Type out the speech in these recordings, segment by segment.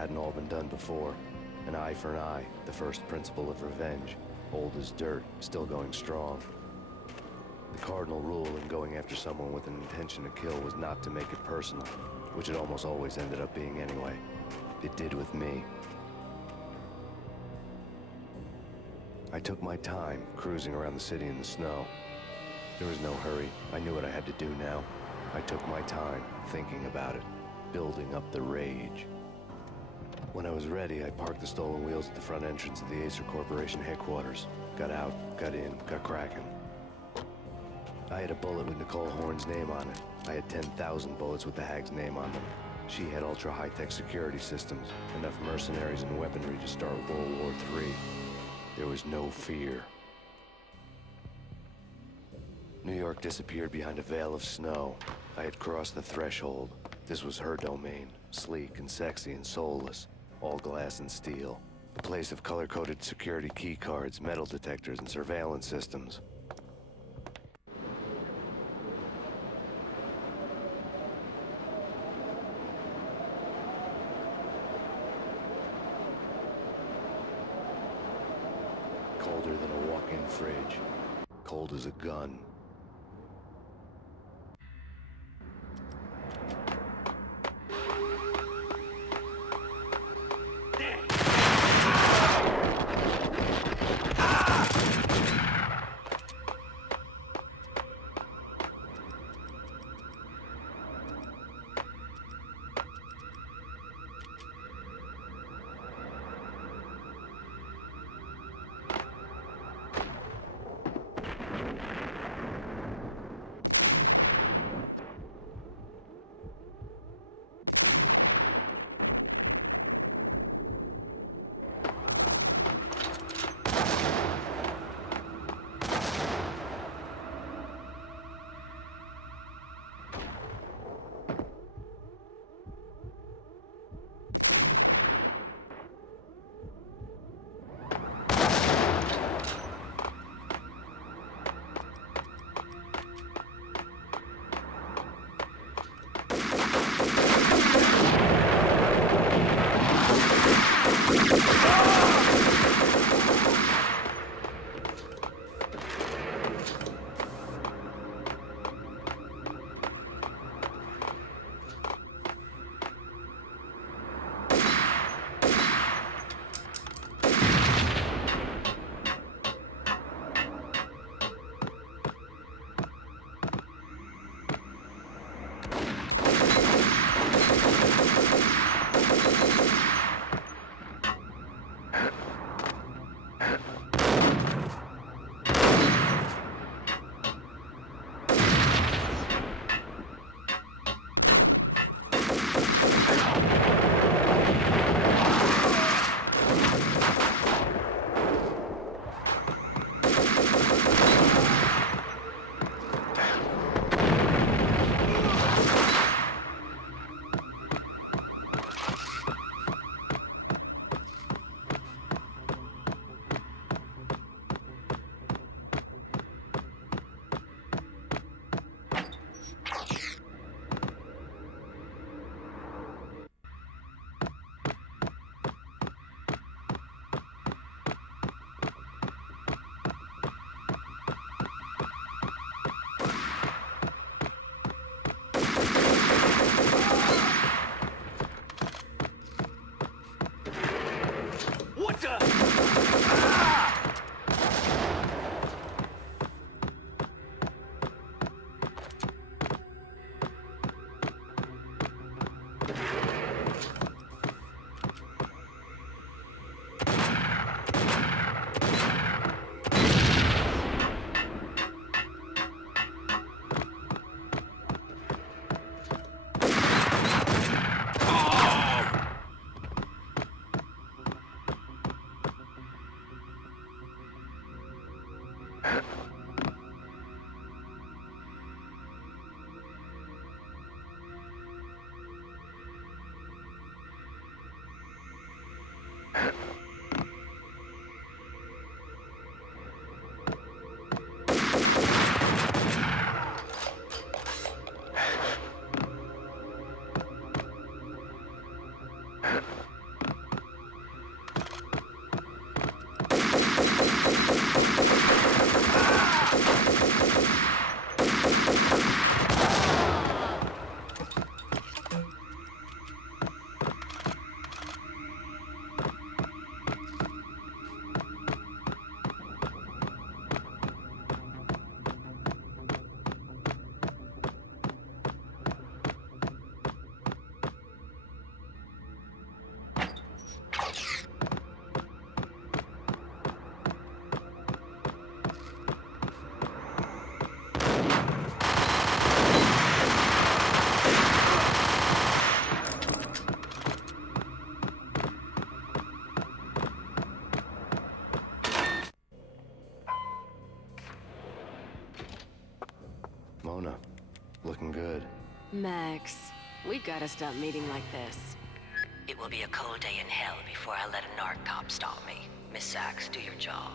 hadn't all been done before. An eye for an eye, the first principle of revenge. Old as dirt, still going strong. The cardinal rule in going after someone with an intention to kill was not to make it personal, which it almost always ended up being anyway. It did with me. I took my time, cruising around the city in the snow. There was no hurry. I knew what I had to do now. I took my time, thinking about it, building up the rage. When I was ready, I parked the stolen wheels at the front entrance of the Acer Corporation headquarters. Got out, got in, got cracking. I had a bullet with Nicole Horn's name on it. I had 10,000 bullets with the Hag's name on them. She had ultra-high-tech security systems, enough mercenaries and weaponry to start World War III. There was no fear. New York disappeared behind a veil of snow. I had crossed the threshold. This was her domain, sleek and sexy and soulless, all glass and steel. A place of color-coded security key cards, metal detectors, and surveillance systems. Colder than a walk-in fridge. Cold as a gun. Max, we gotta stop meeting like this. It will be a cold day in hell before I let a narc cop stop me. Miss Sachs, do your job.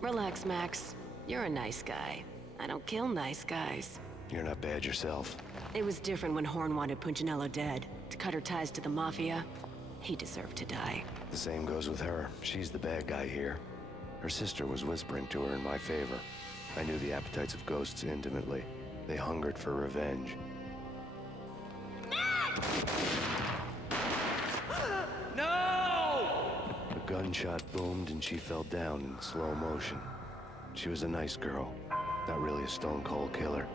Relax, Max. You're a nice guy. I don't kill nice guys. You're not bad yourself. It was different when Horn wanted Punchinello dead. To cut her ties to the Mafia. He deserved to die. The same goes with her. She's the bad guy here. Her sister was whispering to her in my favor. I knew the appetites of ghosts intimately. They hungered for revenge. No! A gunshot boomed and she fell down in slow motion. She was a nice girl, not really a stone-cold killer.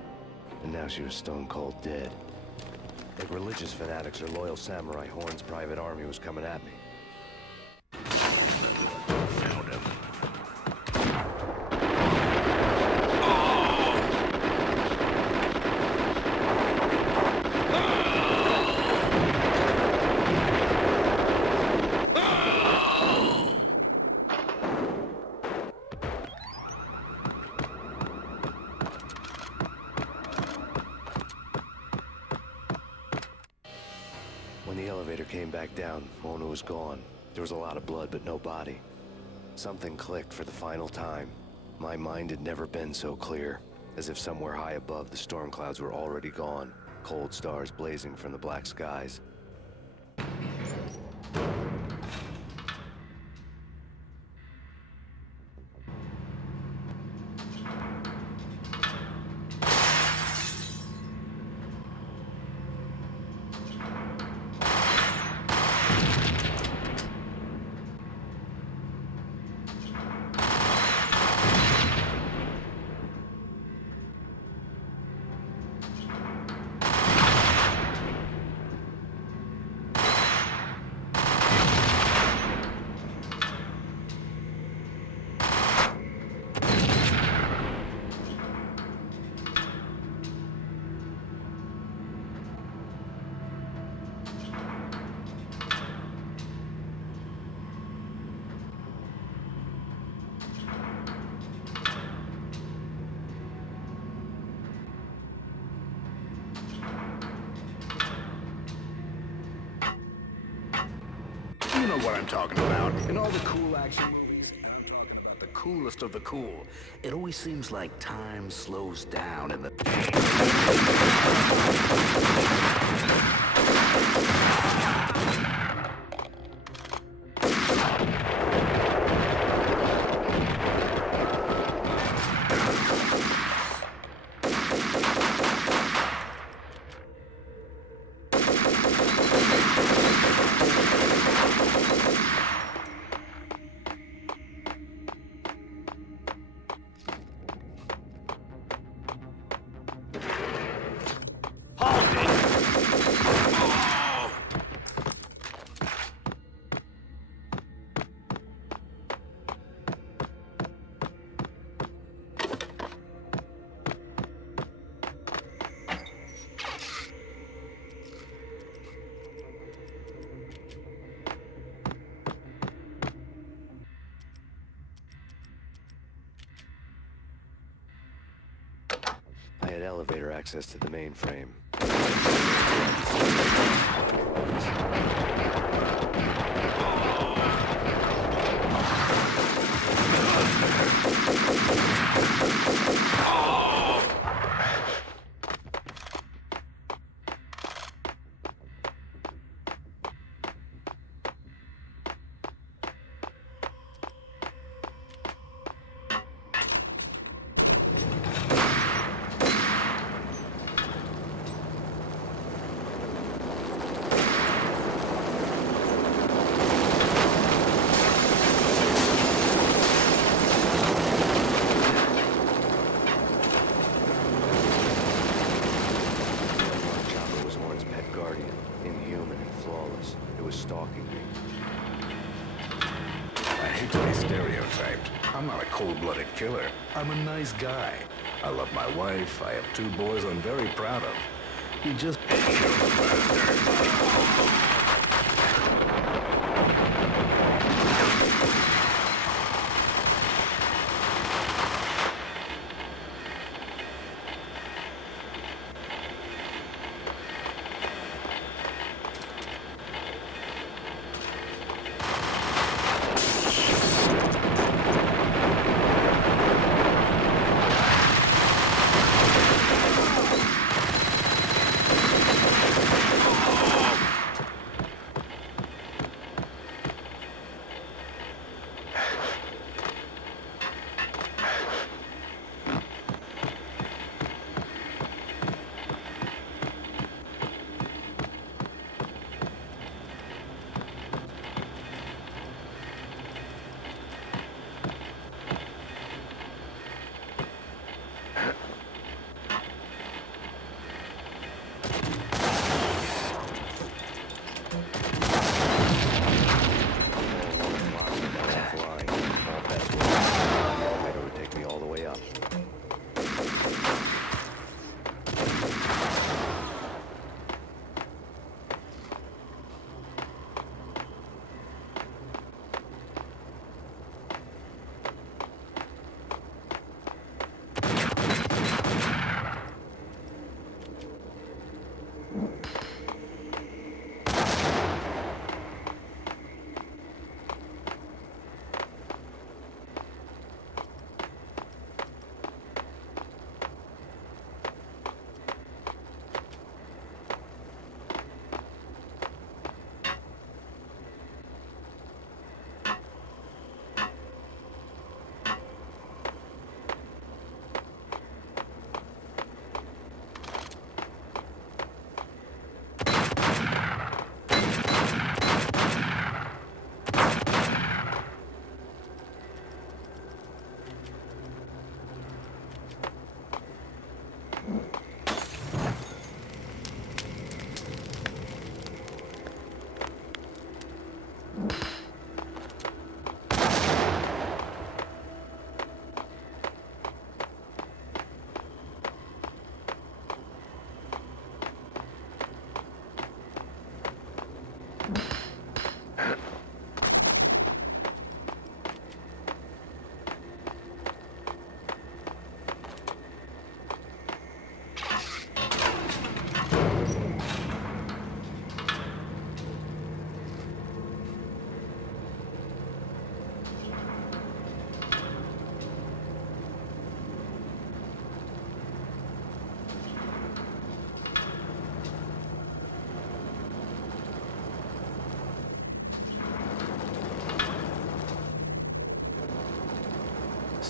And now she was stone-cold dead. Like religious fanatics or loyal samurai, Horn's private army was coming at me. Found him. When the elevator came back down, Mona was gone. There was a lot of blood, but no body. Something clicked for the final time. My mind had never been so clear, as if somewhere high above the storm clouds were already gone, cold stars blazing from the black skies. You know what I'm talking about. In all the cool action movies, and I'm talking about the coolest of the cool, it always seems like time slows down in the... I had elevator access to the mainframe. Stalking me. I hate to be stereotyped. I'm not a cold-blooded killer. I'm a nice guy. I love my wife. I have 2 boys I'm very proud of. He just...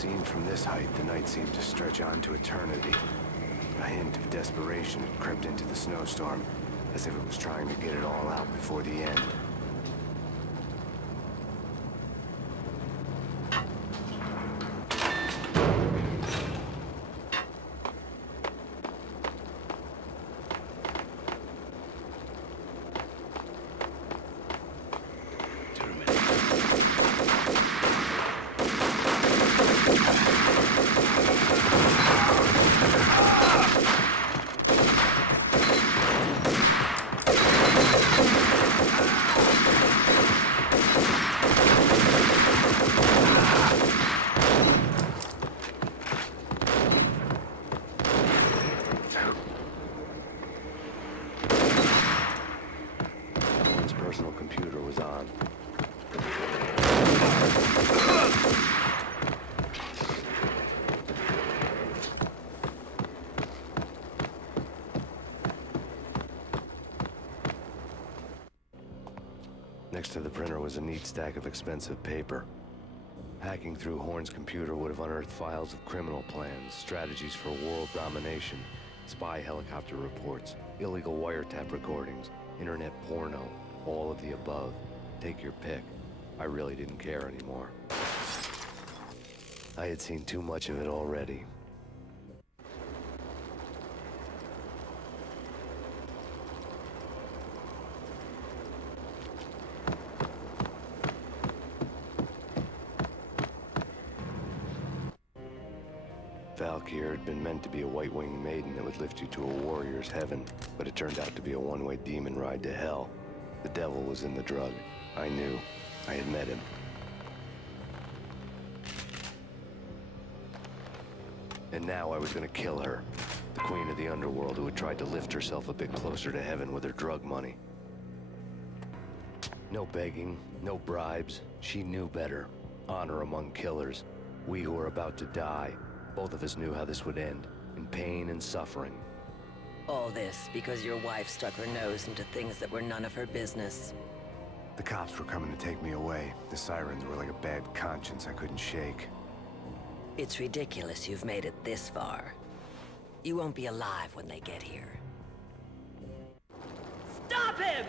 Seen from this height, the night seemed to stretch on to eternity. A hint of desperation had crept into the snowstorm, as if it was trying to get it all out before the end. His personal computer was on. Next to the printer was a neat stack of expensive paper. Hacking through Horn's computer would have unearthed files of criminal plans, strategies for world domination, spy helicopter reports, illegal wiretap recordings, internet porno, all of the above. Take your pick. I really didn't care anymore. I had seen too much of it already. Valkyr had been meant to be a white-winged maiden that would lift you to a warrior's heaven, but it turned out to be a one-way demon ride to hell. The devil was in the drug. I knew. I had met him. And now I was gonna kill her. The queen of the underworld who had tried to lift herself a bit closer to heaven with her drug money. No begging, no bribes. She knew better. Honor among killers. We who were about to die. Both of us knew how this would end, in pain and suffering. All this because your wife stuck her nose into things that were none of her business. The cops were coming to take me away. The sirens were like a bad conscience I couldn't shake. It's ridiculous you've made it this far. You won't be alive when they get here. Stop him!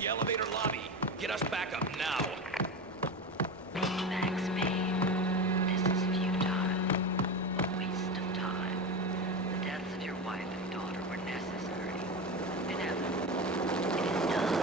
The elevator lobby. Get us back up now. Thanks, Payne. This is futile. A waste of time. The deaths of your wife and daughter were necessary. Inevitable. It is done.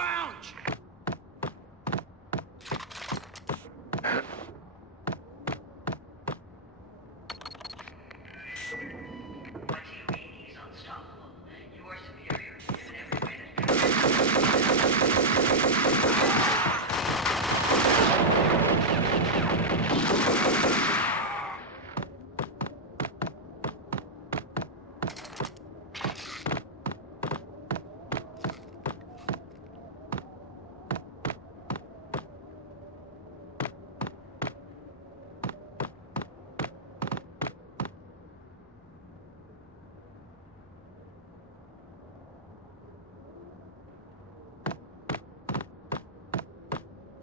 lounge! What do you mean he's unstoppable? You are superior to him in every way that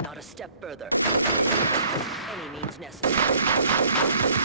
Not a step further. Any means necessary.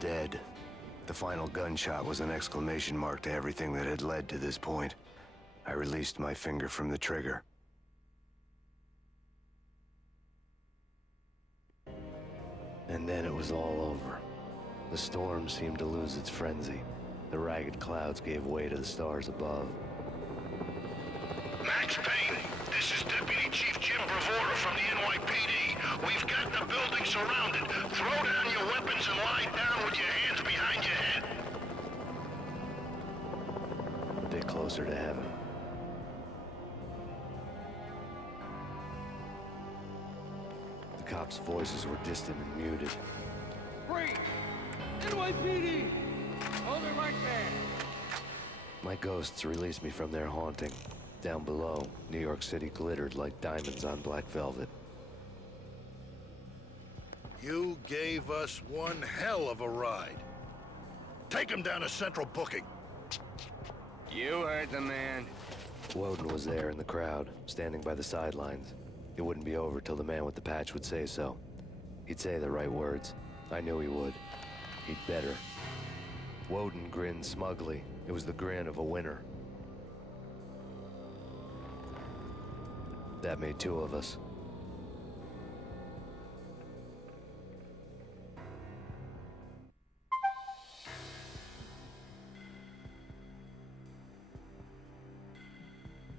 dead. The final gunshot was an exclamation mark to everything that had led to this point. I released my finger from the trigger. And then it was all over. The storm seemed to lose its frenzy. The ragged clouds gave way to the stars above. Max Payne, this is Deputy Chief Jim Bravura from the NYPD. We've got the building surrounded. Throw down your weapons and lie down with your hands behind your head. A bit closer to heaven. The cops' voices were distant and muted. Freeze! NYPD! Hold it right there! My ghosts released me from their haunting. Down below, New York City glittered like diamonds on black velvet. You gave us one hell of a ride. Take him down to Central Booking. You heard the man. Woden was there in the crowd, standing by the sidelines. It wouldn't be over till the man with the patch would say so. He'd say the right words. I knew he would. He'd better. Woden grinned smugly. It was the grin of a winner. That made two of us.